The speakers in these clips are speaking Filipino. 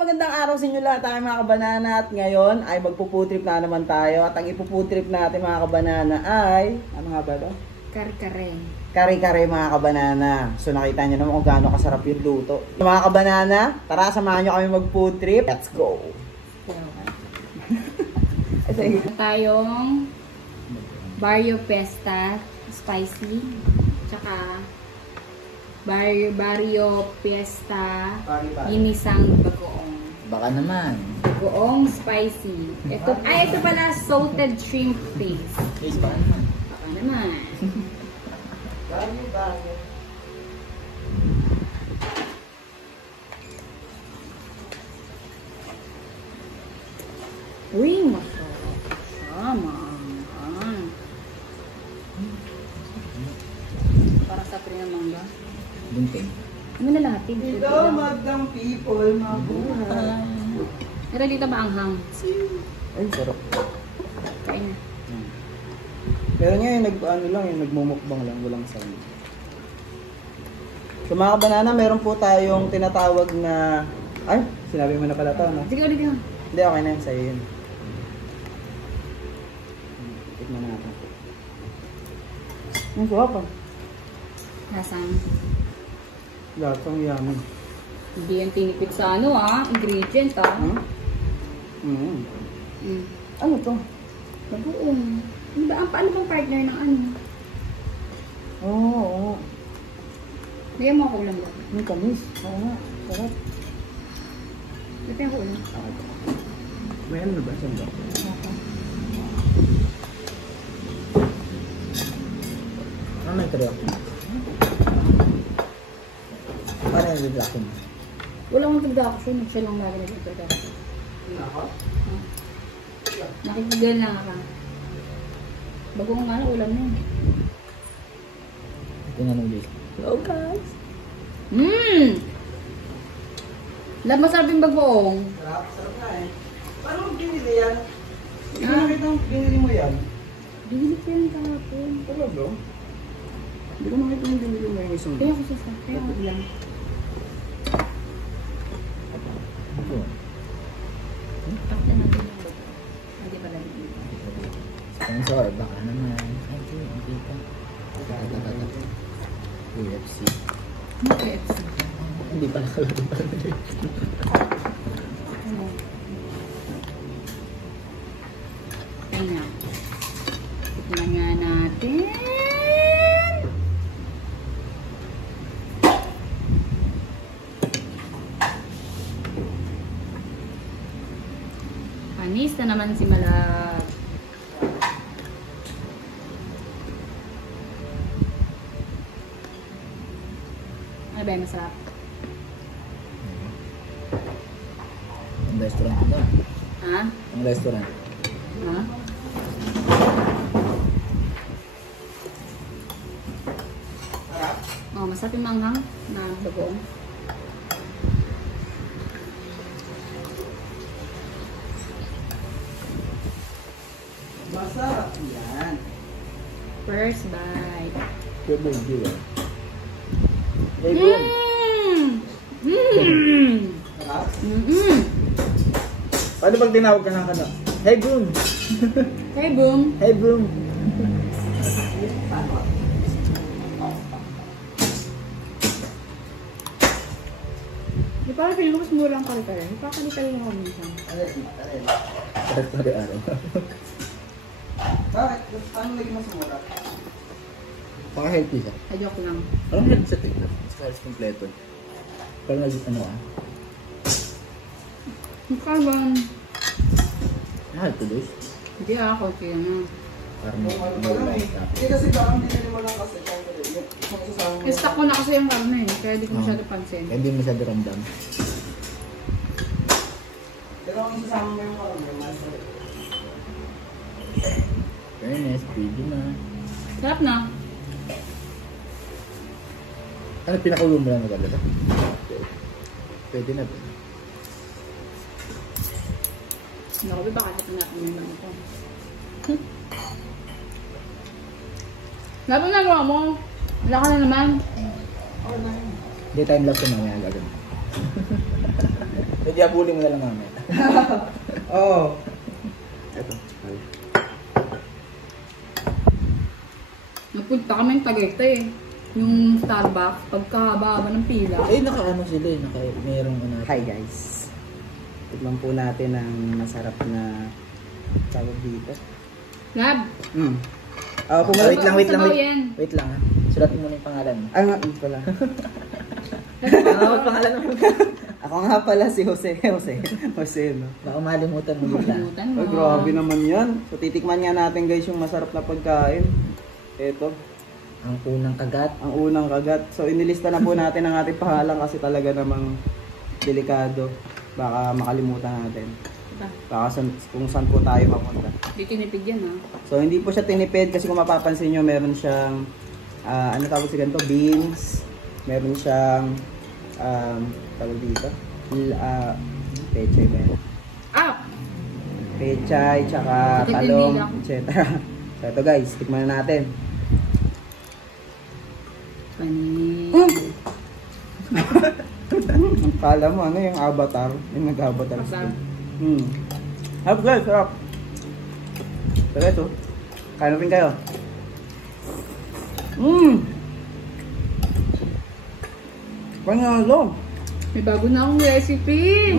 magandang araw sa inyo lahat mga kabanana. At ngayon ay magpuputrip na naman tayo. At ang ipuputrip natin mga kabanana ay, ano nga ba ito? Kare-kare. Kare-kare mga kabanana. So nakita nyo naman kung gaano kasarap yung luto. Mga kabanana, tara samahan nyo kami magputrip. Let's go! Tayong Barrio Fiesta Spicy. Tsaka Barrio Fiesta Ginisang Bagoong. Baka naman. Bagoong spicy. Ito pala salted shrimp paste. Yes, baka naman. Baka naman. Barrio. Uy, masarap. Sama. Para sa pre ng mangga. Bunting. Ano na lahat? Hello, madam people, mabuhay. Pero dito maanghang. Ay, sarap. Kain na. Pero nga yung nagmumukbang lang, walang sabi. So mga kabanana, meron po tayong tinatawag na... Ay, sinabi mo na pala ito, no? Sige, ulit yun. Hindi, okay na yun, sa'yo yun. Tikman natin. Ang sarap ah. Lasang. Lasang yaman. Hindi yan tinipid sa ingredient Ano to? Bagoong. Paano bang partner ng ano? Oo. Bigyan mo ako ulam lang. May kamis. Oo nga, sarap. Bigyan ko ulam. May ano ba? Saan ba? Ano may trio? Paano yung biblakin? Wala akong tag-action. Siya lang lagi nag-tag-action. Ako? Nakikigal lang ako. Bagoong nga na ulam na yun. Tingnan mo guys. Hello guys! Masarap yung bagoong. Sarap, sarap na eh. Paano mo binili yan? Hindi ko nakita mo binili mo yan. Binili ko yan kahapon. Talaga? Hindi ko nakita mo binili mo yung isang. Kaya ko sa kaya ko ulam. Ito. Pakita natin yung bagoong. Hindi pala dito. Sponsor, baka naman. Ay, hindi pa. KFC. KFC. Hindi pala kalaro pala. Ayun na. Tignan nga natin. Panis na naman si Malag. Ano ba yung masarap? Ang restaurant ito. Ha? Ang restaurant. Ha? Oh, masarap yung manghang na bagoong. Masarap yan. First bite. Good review eh. Hey, boom. Sarap? Paano pag tinawag ka ng kano? Hey, boom! Hey, boom. Hey, boom! Di parang feeling ko mas mura ang kare-kare. Di parang kare-kare lang ako minsan. Pare-araw. Bakit? Paano naging mas mura? Baka healthy siya. Joke lang. Parang healthy siya tignan. Mas halos kompleto. Parang ano Mukha bang... Mahal to dos. Hindi ako, kaya na. Parang low light. Hindi kasi parang binili mo lang kasi yung I-stock ko na kasi yung karne eh. Kaya di ko masyado pansin. Kaya hindi masyado ramdam. Pero kung isasama mo yung karne, mas Fairness, pwede na. Sarap na. Ano pinakulo mo lang maganda? Pwede na. Naku, baka ito na kami lang ito. Laban na gawa mo. Wala ka na naman. Hindi time lapse na mamaya gagawin. Medyo abuli mo na lang namin. Oo. Ito. Napunta kami ng Tagaytay eh. Yung Starbucks, pagkahaba-haba ng pila. Eh, naka-ano sila eh. Mayroong ano. Hi guys. Tikman po natin ang masarap na tawag dito. Gab, Wait lang. Sabaw yan. Wait lang ha. Sulatin mo na yung pangalan mo. Ay nga, pala. Ano pangalan mo? Ako nga pala si Jose. Jose, no? Baka malimutan mo bigla. Kalimutan mo. Ay, grabe naman yan. So, titikman nga natin guys yung masarap na pagkain. Ito, Ang unang kagat. ang unang kagat. So, inilista na po natin ang ating pangalan kasi talaga namang delikado. Baka makalimutan natin. Baka kung saan po tayo mapunta. Hindi tinipid yan ha. So, hindi po siya tinipid kasi kung mapapansin nyo, meron siyang, ano tawag sa ganito? Beans. Meron siyang, tawag dito? Pechay ba yan? Ah! Pechay, tsaka Hindi talong, lang. etc. So, ito guys, tikman na natin. Panis. Kala mo, ano yung avatar? Yung nag-avatar. Avatar. Sarap guys, sarap. Pero ito, kain na rin kayo. Panalo. May bago na akong recipe.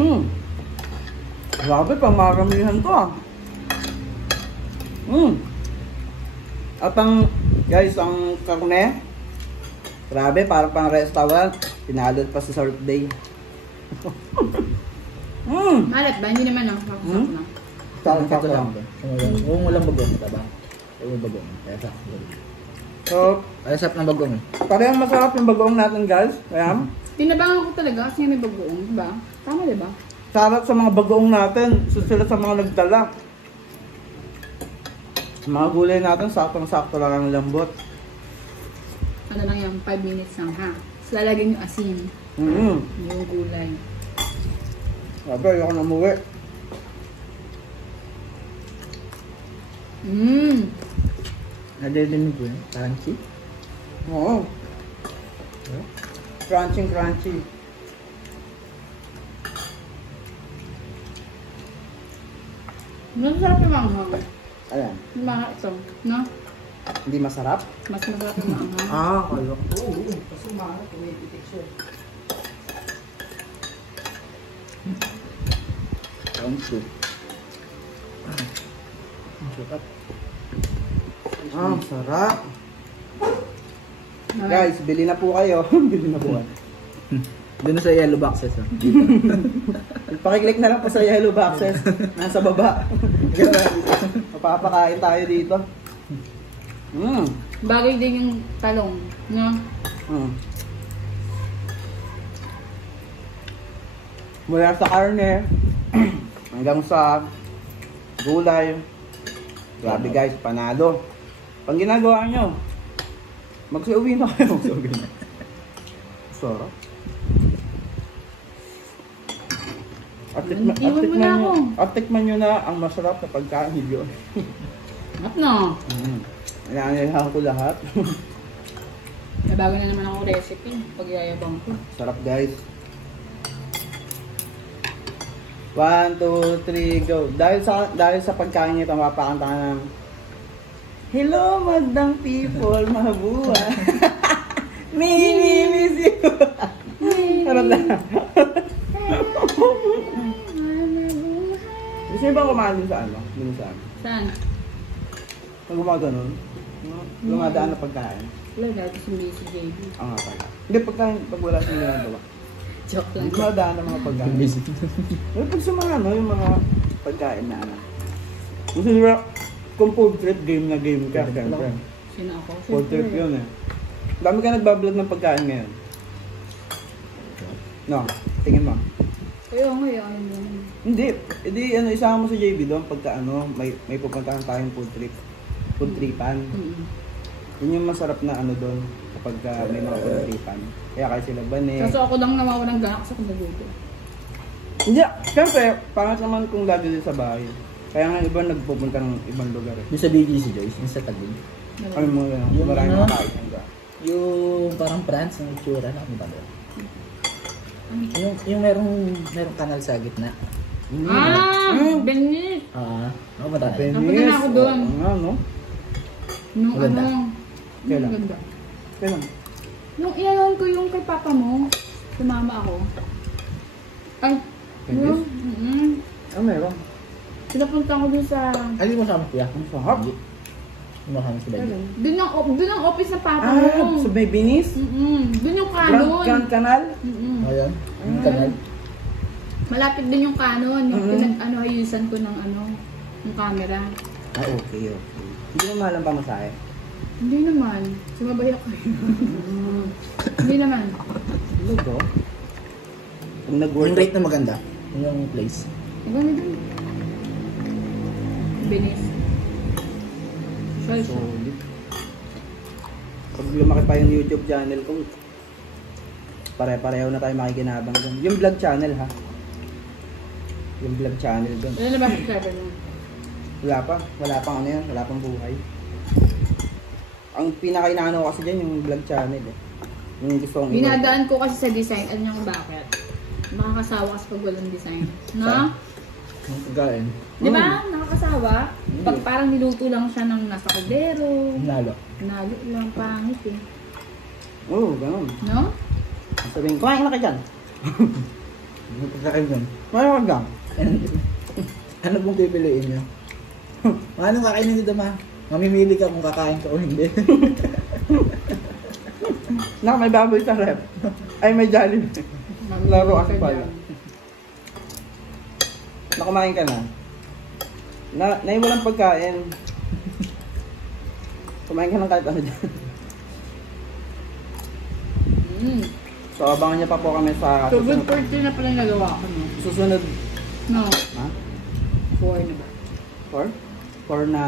Grabe, pamaramihan to ah. At ang, guys, ang karne, grabe, parang pang restaurant. Pinalot pa sa Surf Day. Malat ba? Hindi naman ako. Na. Sarap lang. Kung walang bagong, diba? Kung bagong. Kaya sakto. So, Kaya sarap ng bagong eh. parehong masarap yung bagoong natin guys. Ayan. Tinabangan ko talaga kasi may bagoong, diba? Tama diba? Sarap sa mga bagoong natin. So, sila sa mga nagdala. Mga gulay natin, saktong-sakto lang ang lambot. Ano lang yan, 5 minutes lang ha. Tapos lalagyan yung asin. Yung gulay. Sabi, ayoko na umuwi. Nadidinig ko yun. Crunchy. Oo. Crunchy. Masarap yung manghang. Ayan. Yung mga ito, no? Hindi masarap? Mas masarap yung manghang. Kalo. Oo. Kasi umahanap, tumipitik siya. Crunchy. Ang sarap. Sarap. Guys, bili na po kayo. Bili na po. Doon na sa yellow boxes. Oh. Pakiclick na lang po sa yellow boxes. Nasa baba. Mapapakain tayo dito. Bagay din yung talong, no? Mula sa karne hanggang sa gulay. Grabe guys, panalo. Pag ginagawa nyo, magsiuwi na kayo. Sarap. Tikman nyo na ang masarap na pagkain nyo. At no? Inanyayahan ko lahat. May bago na naman akong recipe. Pag yayabang ko. Sarap guys. 1, 2, 3, go. Dahil sa pagkain nito, mapakanta ka ng hello magdang people, mabuhay. Miss you. Sarap na. Gusto niyo ba kumain din sa ano? Minsan. Saan? Pag gumaganon, lumadaan na pagkain. Wala, dati si Macy JB. Nga pala. Hindi, pag wala siyang ginagawa. Joke lang. Lumadaan na mga pagkain. Pero pag sa mga ano, yung mga pagkain na ano. Gusto niyo kung food trip, game na game ka. Siyempre. Sino ako? Food trip yun eh. Dami ka nagbablog ng pagkain ngayon. No, tingin mo. Ayaw mo yun. Hindi ano, isama mo sa JB doon pagka ano, may pupuntahan tayong food trip. Food tripan. Yun yung masarap na ano doon kapag may mga food tripan. Kaya kayo sila ba ni... Kaso ako lang nawawalan gana kasi kung naguto. Hindi, siyempre, pangat naman kung lagi din sa bahay. Kaya nga iba nagpupunta ng ibang lugar eh. Yung sa BGC Joyce, yung sa Taguig. Ano mo yun? Yung Maraming ano? makain hangga. Yung parang France, yung itsura na ano ba doon? Yung merong kanal sa gitna. Benis. Ako ba tayo? Benis. Napunta na ako doon. Oo nga, no? Nung Maganda. Kailan? Maganda. Kailan? Nung inanon ko yung kay papa mo, sumama ako. Ay, Benis? yun. Meron. Pinapunta ko dun sa... Ay, di mo sama kuya. Ang sarap. Hindi. Hindi mo sama si Daddy. Dun ang office ng papa Ah, mo. sa may Binis? Dun yung Grand kanon. Canal? Ayan. Yung kanal. Malapit din yung kanon. Yung pinag-ayusan ko ng yung camera. Ah, okay. Hindi mo mahal ang pamasahe. Hindi naman. Sumabay ako. Hindi naman. Ano to? Kung nag-work Yung rate na maganda. Yung place. Hanggang dun. Benis. So, pag lumaki pa yung YouTube channel ko, pare-pareho na tayo makikinabang dun. Yung vlog channel ha. Yung vlog channel dun. Ano na ba subscriber mo? Wala pang ano yan, wala pang buhay. Ang pinaka-inaano ko kasi dyan yung vlog channel eh. Yung gusto kong Dinadaan ko kasi sa design. Alam niyo kung bakit? Nakakasawa kasi pag walang design. No? Yung pagkain. Di ba? Nakakasawa. Pag parang niluto lang siya ng nasa kaldero. Nalo. Nalo lang pangit eh. Oo, ganun. No? Sabihin, kumain ka dyan. Yung pagkain dun. Kumain ka dyan. Ano pong pipiliin niyo? Anong kakainin dito ma? Mamimili ka kung kakain ka o hindi. May baboy sa rep. Ay, may Jollibee. Laro kasi pala. Kumain ka na. Naiwalang pagkain. Kumain ka ng kahit ano dyan. So, abangan niya pa po kami sa So, good for 3 na pala yung nagawa ko, no? susunod. No. Ha? 4 na ba? 4 na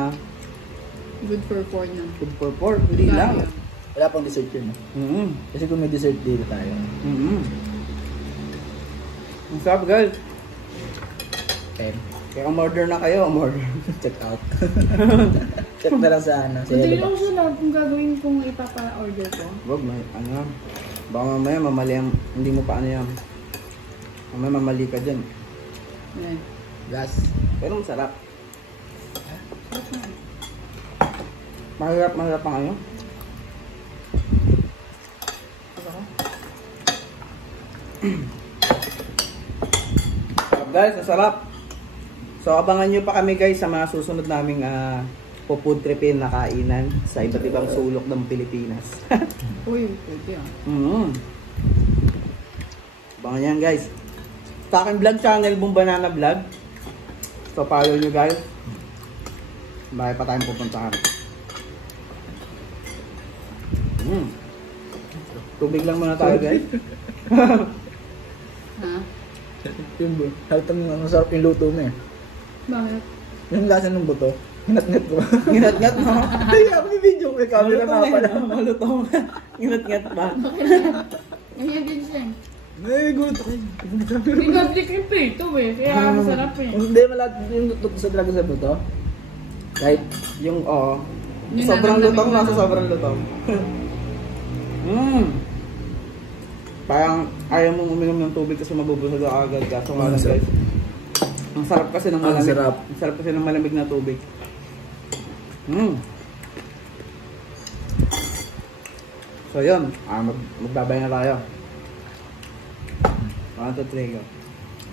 Good for 4 na. good for 4. Hindi lang. Wala pang dessert yun. Kasi kung may dessert dito tayo. Ang sarap guys. 10. Kaya umorder na kayo, umorder. Check out. Check na lang sa ano. Sa Hindi yellow lang box. siya kung gagawin kong ipapa-order ko. Wag, may ano. Baka mamaya mamali ang, hindi mo pa ano yan. Mamaya mamali ka dyan. Yan. Gas. Pero masarap. Mahirap ang ano. Sarap guys, masarap. So abangan nyo pa kami guys sa mga susunod naming food tripin na kainan sa iba't ibang sulok ng Pilipinas. Uy, pwede ah. Abangan yan guys. Sa aking vlog channel, Boom Banana Vlog. So follow nyo guys. Bakit pa tayong pupuntahan. Tubig lang muna tayo guys. Ha? Yung haltang masarap yung luto mo eh. Bakit? Yung lasa ng buto. Hinat-ngat ko. Nginat-ngat mo. Kaya ako yung video. May camera nga pala. Malutong. Nginat-ngat ba? Ayan din siya. Ay, gulat ako. Hindi ko application pa ito eh. Kaya masarap eh. Hindi, malaki yung luto sa talaga sa buto. Kahit Yung Yung sobrang nararamdaman lutong, ko nasa na- sobrang lutong. Parang ayaw mong uminom ng tubig kasi mabubusog ka agad. Kaso nga lang guys. Ang sarap kasi ng malamig. sarap. Ang sarap kasi ng malamig na tubig. So yun, magbabay na tayo. 1, 2, 3, go.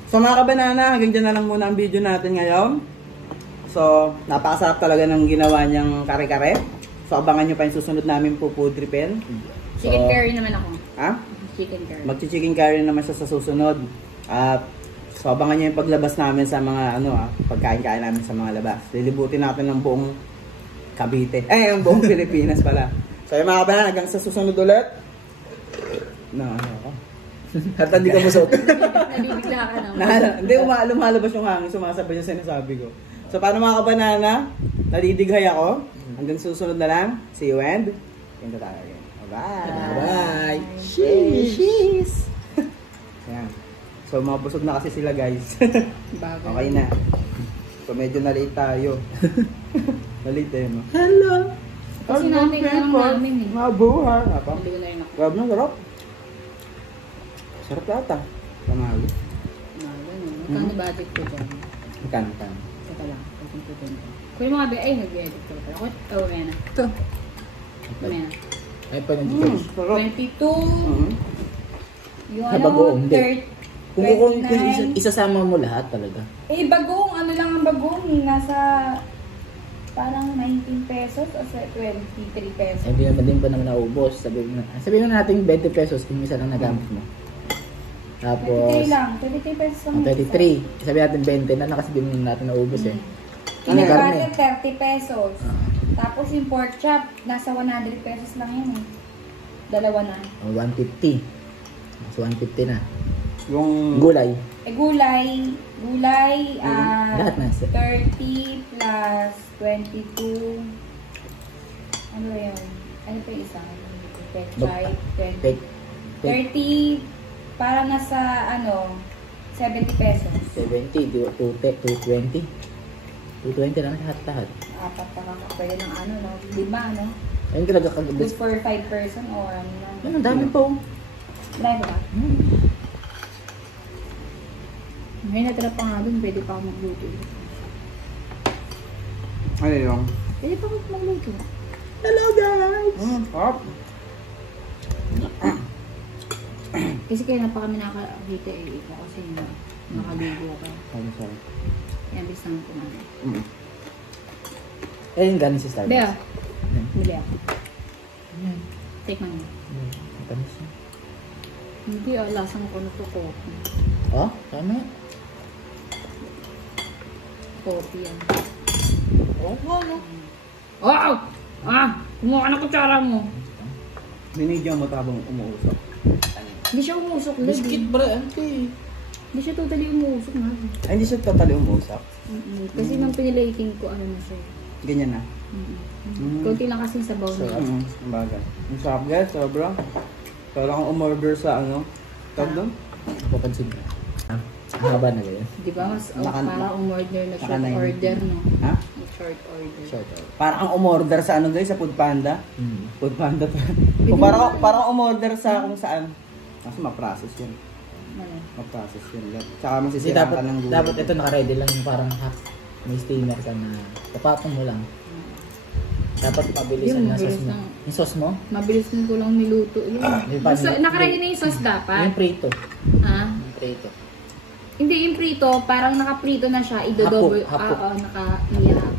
So mga kabanana, hanggang dyan na lang muna ang video natin ngayon. So, napakasarap talaga ng ginawa niyang kare-kare. So, abangan nyo pa yung susunod namin po food tripin. Chicken curry naman ako. Ha? Chicken curry. Magchi-chicken curry naman siya sa susunod. At so, abangan nyo yung paglabas namin sa mga pagkain-kain namin sa mga labas. Lilibutin natin ng buong Cavite. Ang buong Pilipinas pala. So, yung mga kabanana, hanggang sa susunod ulit. Ako. At hindi ka musot. Nabibigla ka naman. Hindi, lumalabas yung hangin. Sumasabay yung sinasabi ko. So, paano mga kabanana? Nadidighay ako. Hanggang susunod na lang. See you and pinta tayo again. Bye! Bye! Cheese! Ayan. So, mga busog na kasi sila guys. Bago. Okay na. So, medyo na-late tayo. Na-late eh, no? Hello! Kasi natin lang namin eh. Mabuhay. Apa? Hindi ko na rin ako. Grabe na, sarap. Sarap lahat ah. Panalo. Magkano budget ko dyan? Magkano? Teka lang, pagkong ko dyan. Kung mga ay, nag-edit ko pala. Oh, may na. Ito. May na. Ay, pa nag-Gcash. Sarap. 22. Yung Ah, ano, bagoong, hindi. 30. Kung 29. isasama mo lahat talaga. Eh, bagoong, ano lang ang bagoong eh. Nasa parang 19 pesos o sa 23 pesos. Hindi naman din pa naman naubos. Sabihin mo natin 20 pesos kung isa lang nagamit mo. Tapos, 23 lang. 23 pesos lang. 33. Sabihin natin 20 na nakasabihin mo natin naubos eh. Kinagarte 30 pesos. Ah. Tapos yung pork chop, nasa 100 pesos lang yun eh. Dalawa na. 150. So 150 na. Yung... Gulay. Eh gulay, Lahat na. 30 plus 22. Ano ba yun? Ano pa yung isa? Pechay, 20. Take 30, para nasa ano, 70 pesos. 70, 220. 220 lang lahat. Apat pa kakapwede ng ano, no? 5, no? Ayun talaga Good kagabas. for 5 person or ano na. Ang dami po. Live ba? Ngayon natira pa nga dun, pwede pa ako magluto. Ano yung... Pwede pa ako magluto. Hello guys! Sarap. Kasi kaya na pa kami nakakita eh, ikaw kasi nakaligo ka. Sorry. Yan, bis naman kumain. Eh, yung galing sa Starbucks. Bea, Ayan. bili ako. Ayan. Take man. Ayan. Matamis na. Hindi, lasang ko na to coffee. Oh, tama. Coffee yan. Oh, ano? Wow! Kumuha ka ng kutsara mo. Binigyan mo tabang umuusap. Hindi siya umusok. Lord, Biscuit eh. bro, auntie. Hindi siya totally umusok na. Ay, hindi siya totally umuusap. Kasi nang piniliting ko, ano na siya. Ganyan na. Konti lang kasi sa bawl niya. Ang bagay. Ang sarap guys, sobra. Kaya akong umorder sa ano. Tawag doon? Napapansin ko. Ang haba na ganyan. Di ba? Mas Naka- parang umorder na short naka- order, no? Ha? Short order. Short out. Parang ang umorder sa ano guys, sa Food Panda. Food Panda pa. O parang umorder sa kung saan. Kasi ma-process yun. Ano? Ma-process yun. Tsaka Kasi masisiraan dapat, ka ng gulay. dapat ito naka-ready lang yung parang half. May steamer ka na tapatong mo lang. Dapat pabilisan Yung na sauce mabilis mo. lang. Yung sauce mo? Mabilis din ko lang niluto yun. Yung pan- Nakaready na yung sauce dapat. Yung prito. Ha? Yung prito. Hindi, yung prito, parang nakaprito na siya. Ido-double, Hapok. ano na lang.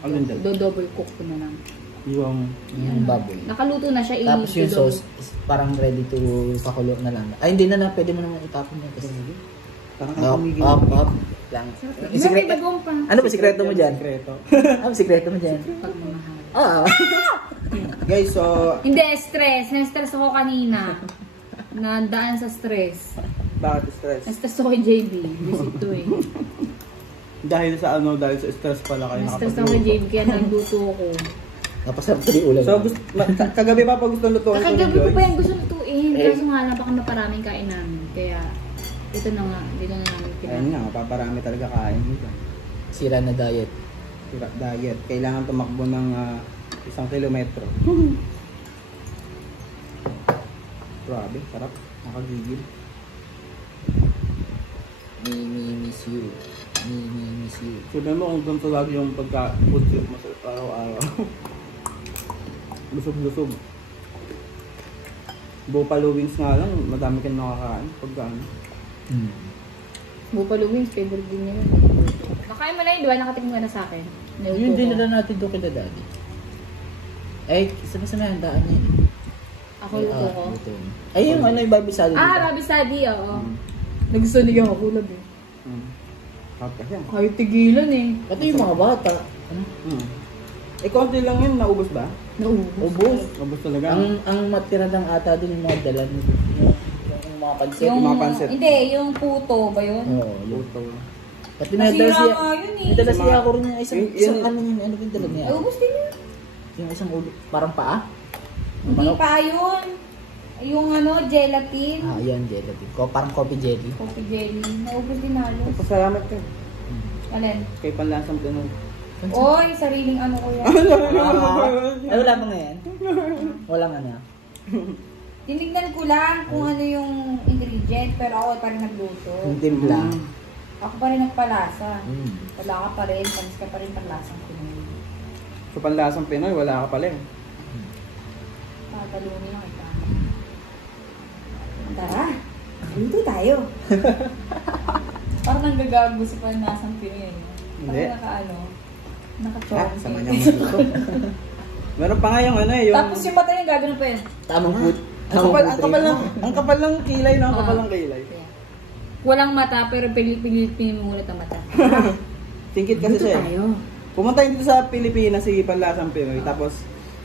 Alin dyan? Do-double cook ko na lang. Yung... Yung baboy. Nakaluto na siya. Tapos yung i-double. sauce is parang ready to pakulo na lang. Ay, hindi na pwede mo naman itapon yun. Kasi Parang up, kumigil. up lang. Hindi, may bagong pa. Ano ba sikreto mo dyan? Sekreto. Ano sikreto mo dyan? Pagmamahal. Ah. Guys, so... Hindi, stress. Na-stress ako kanina. Nandaan sa stress. Bakit stress? Na-stress ako kay JB. Visit to eh. Dahil sa ano, dahil sa stress pala kayo Na-stress ako kay JB kaya nagluto ako. Napasarap ko yung ulam. So, kagabi pa pag gusto lutuin ko Kakagabi ko Joy? pa yung gusto lutuin. Eh. Kaso nga lang, baka maparaming kain namin. Kaya, ito na nga. Dito na namin Ayun kinain. nga, paparami talaga kain dito. Sira na diet. Diet. Kailangan tumakbo ng 1 kilometro. Grabe, sarap. Nakagigil. Me miss you. Me miss you. Sabi mo kung ganito lagi yung pagka-food trip mo sa araw-araw. Lusog-lusog. Buffalo wings nga lang, madami kang nakakain. Pagka ano. Buffalo wings, favorite din nila. Nakain mo na yun, di ba? Nakatingin ka na sa akin. Naluto Yun din ko. na natin doon kila daddy. Eh, sa may handaan niya eh. Ako luto ko. luto niya. Ay, yung ano yung baby salad. Rabi Sadi, oo. Nagustunig ako kulab eh. Sarap kasi. Kahit tigilan eh. Pati yung mga bata. Ano? Eh, konti lang yun. Naubos ba? Naubos. Ubus. Naubos talaga. Ang matira ng ata din yung mga dalan. Yung mga pansit. Yung mga pansit. Hindi, yung puto ba yun? Oo, yun. Luto. Pati may dala Nasira siya. nga yun eh. May dala siya Mga- ako rin yung isang Yun- ano yun. Ano yung dala niya? Naubos din yun. Yung isang ulo. Parang paa? Hindi Manok? pa yun. Yung ano, gelatin. Ah, yan, jelly. Parang coffee jelly. Coffee jelly. Naubos din halos. Pasalamat ka. Alin? Kay panlasang ganun. Oy, sariling ano ko yan. Ay, wala pa nga yan. Walang ano. Tinignan ko lang kung ano yung ingredient, pero ako pa rin nagluto. Yung timpla. Ako pa rin nagpalasa. Mm. Wala ka pa rin, panis ka pa rin palasang Pinoy. Sa panlasang Pinoy, wala ka pala eh. Patalunin na kita. Tara, luto tayo. Parang nanggagago sa panlasang Pinoy. Hindi. Parang naka-ano, naka-chonky. Sama niya magluto. Meron pa nga yung ano eh, yung... Tapos yung mata niya gagawin pa yun. Tamang food. Ang kapal ng kilay, no? Ang kapal ng kilay. Yeah. Walang mata, pero pilit-pilit mo ulit ang mata. Tingkit kasi Luto siya eh. tayo. Pumunta dito sa Pilipinas, si Panlasang Pinoy. Tapos,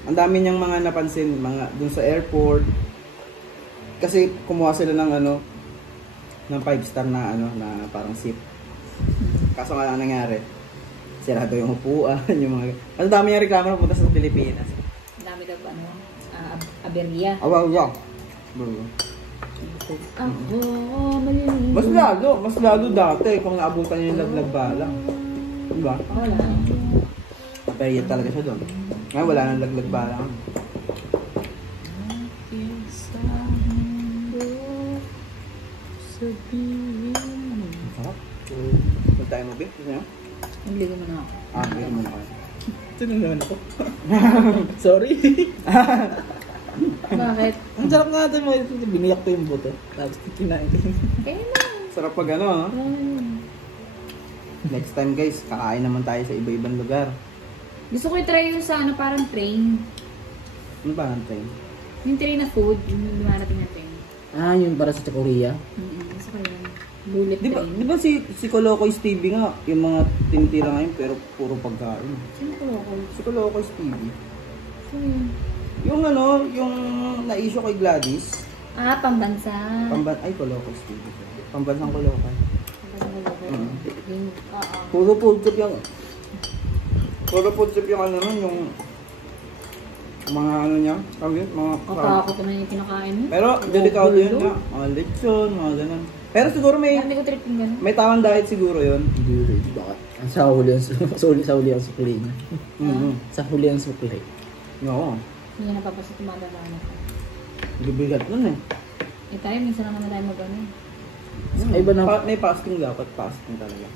ang dami niyang mga napansin, mga dun sa airport. Kasi kumuha sila ng ano, ng 5-star na ano, na parang seat. Kaso nga ang nangyari, sirado yung upuan, yung mga... Ang dami niyang reklamo na pumunta sa Pilipinas. Ang dami daw ano, aberya. Awa, wow. Ako, maliligo. Mas lalo dati kung naabutan niya yung laglag bala. Diba? Wala. Napayat talaga siya doon. Ngayon wala nang laglag bala. Sarap. Huwag tayo mabi. Gusto niyo? Nagligo mo na ako. Bigyan mo na kayo. Tinong naman ako. Sorry. Bakit? Ang sarap nga ito mo. Biniyak ko yung buto. Tapos kinain ko. Kaya na. Sarap pag ano, no? Next time guys, kakain naman tayo sa iba-ibang lugar. Gusto ko i-try yung sa ano, parang train. Ano ba ang time? Yung train na food, yung lumarating na train. Ah, yung para sa Korea. Gusto ko yun. Bullet Di train. ba si Colocoy Stevie nga, yung mga tinitira ngayon pero puro pagkain. Sino ko ako? Si Colocoy Stevie. Sino yun? Yung ano, yung na-issue kay Gladys. Ah, pambansa. Ay, Colocoy Stevie. Pambansang Colocoy. Oo. Puro food trip yung... Puro food trip yung ano nun, yung... Mga ano niya, kami, mga... Katakot na yung kinakain mo. Pero, delikado yun nga. Mga lechon, mga ganun. Pero siguro Hindi ko trip yung gano'n. may tamang diet siguro yun. Hindi rin. Bakit? Ang sa huli ang sukli niya. Sa huli ang sukli. Oo. Hindi na papasok tumadala na ko. Bibigat nun eh. Eh tayo, minsan naman na tayo mag-ano. Ay ba na? May fasting dapat, fasting talaga.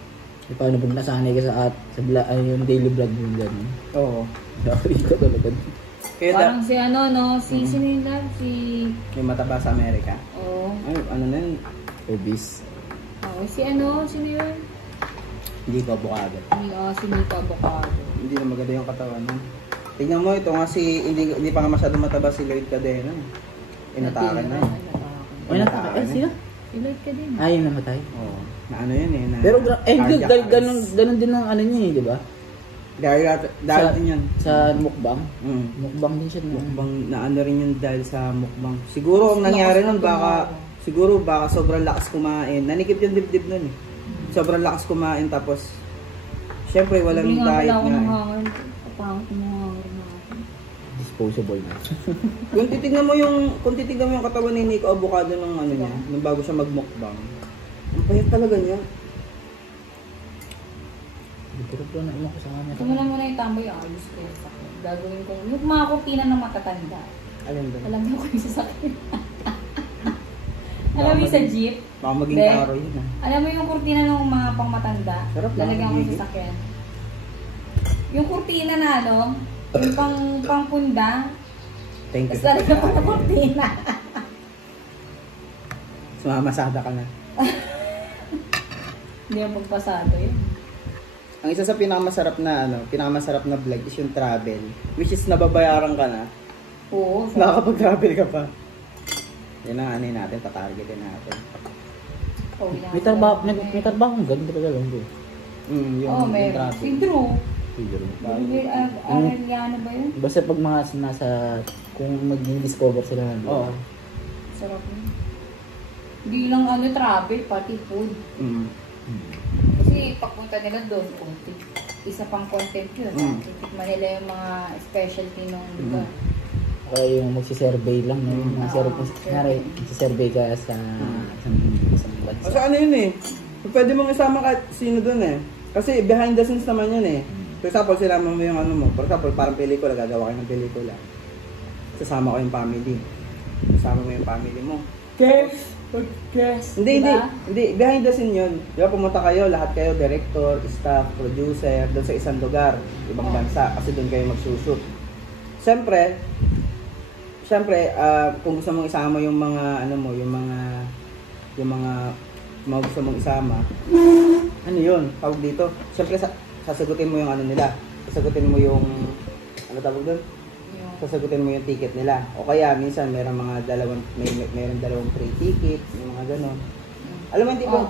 E, paano pag nasanay ka yung daily vlog mo gano'n? Oo. Sorry ko talaga. Kaya Parang si ano, no? Sino yung love? Si... may mataba sa Amerika. Oo. Ay, ano na yun? Obese. Oo, si ano? Sino yun? Hindi ko abukado. Si Nico Avocado. Hindi na maganda yung katawan mo. Tingnan mo, ito nga hindi pa nga masyado mataba si Lloyd Cadena. Inatakan na yun. Ay, nataka. Eh, sino? Si Lloyd ka din. Ah, yung namatay. Oo. Na ano yun eh. Na Pero, cardiac arrest. ganun din ang ano niya eh, di ba? Dahil din yun. Sa mukbang. Mm. Mukbang din siya. Mukbang, na ano rin yun dahil sa mukbang. Siguro ang nangyari nun baka sobrang lakas kumain. Nanikip yung dibdib nun eh. Sobrang lakas kumain tapos syempre walang Hindi nga diet pala ako nga eh. nangangin. Kapangit mo nangangin na ako. Disposable na. Kung titignan mo yung katawan ni Nico Avocado nung ano niya, nung bago siya magmukbang. Ang payat talaga niya. Pero na ilang ko sa kanya. Ito mo na muna yung tamboy, ayos ko yung sakit. Gagawin ko. Yung mga kurtina ng matatanda. Alin doon? Alam mo ko yung sasakit. Alam mo yung sa jeep? Baka maging Hindi. karo yun ah. Alam mo yung kurtina ng mga pangmatanda? Sarap lang, Lalagyan ko gigit. sa sasakyan. Yung kurtina na ano, yung pangpunda, Thank you. tapos lalagyan ko ng kurtina. Sumamasada ka na. Hindi yung pagpasado yun. Ang isa sa pinakamasarap na vlog is yung travel. Which is nababayaran ka na. Oo. Nakakapag-travel ka pa. Yan ang ano natin, tatargetin natin. May trabaho kang ganun talaga lang bro. Oo, may travel. si Drew. Siguro. Arellano ba yun? Basta pag mga nasa, kung mag-discover sila ng Oo. Sarap yun. Hindi lang ano, travel, pati food. Kasi pagpunta nila doon, isa pang content yun. Titikman nila yung mga specialty ng lugar. Kaya yung magsisurvey lang. Magsisurvey ka sa bansa. Kasi ano yun eh. Pwede mong isama kahit sino doon eh. Kasi behind the scenes naman yun eh. For example, sinama mo yung ano mo. For example, parang pelikula, gagawa kayo ng pelikula. Sasama ko yung family. Kasama mo yung family mo. Cash! Podcast! Hindi, Diba? hindi. Behind the scene yun. Di ba pumunta kayo, lahat kayo, director, staff, producer, doon sa isang lugar, ibang bansa, kasi doon kayo magsushoot. Siyempre, kung gusto mong isama yung mga, ano mo, yung mga gusto mong isama, ano yun, tawag dito. Siyempre, sasagutin mo yung ano nila. Sasagutin mo yung, ano tawag doon? Sasagutin mo yung ticket nila. O kaya minsan mayroong mga dalawang free tickets, yung mga ganon. Alam mo, hindi ko,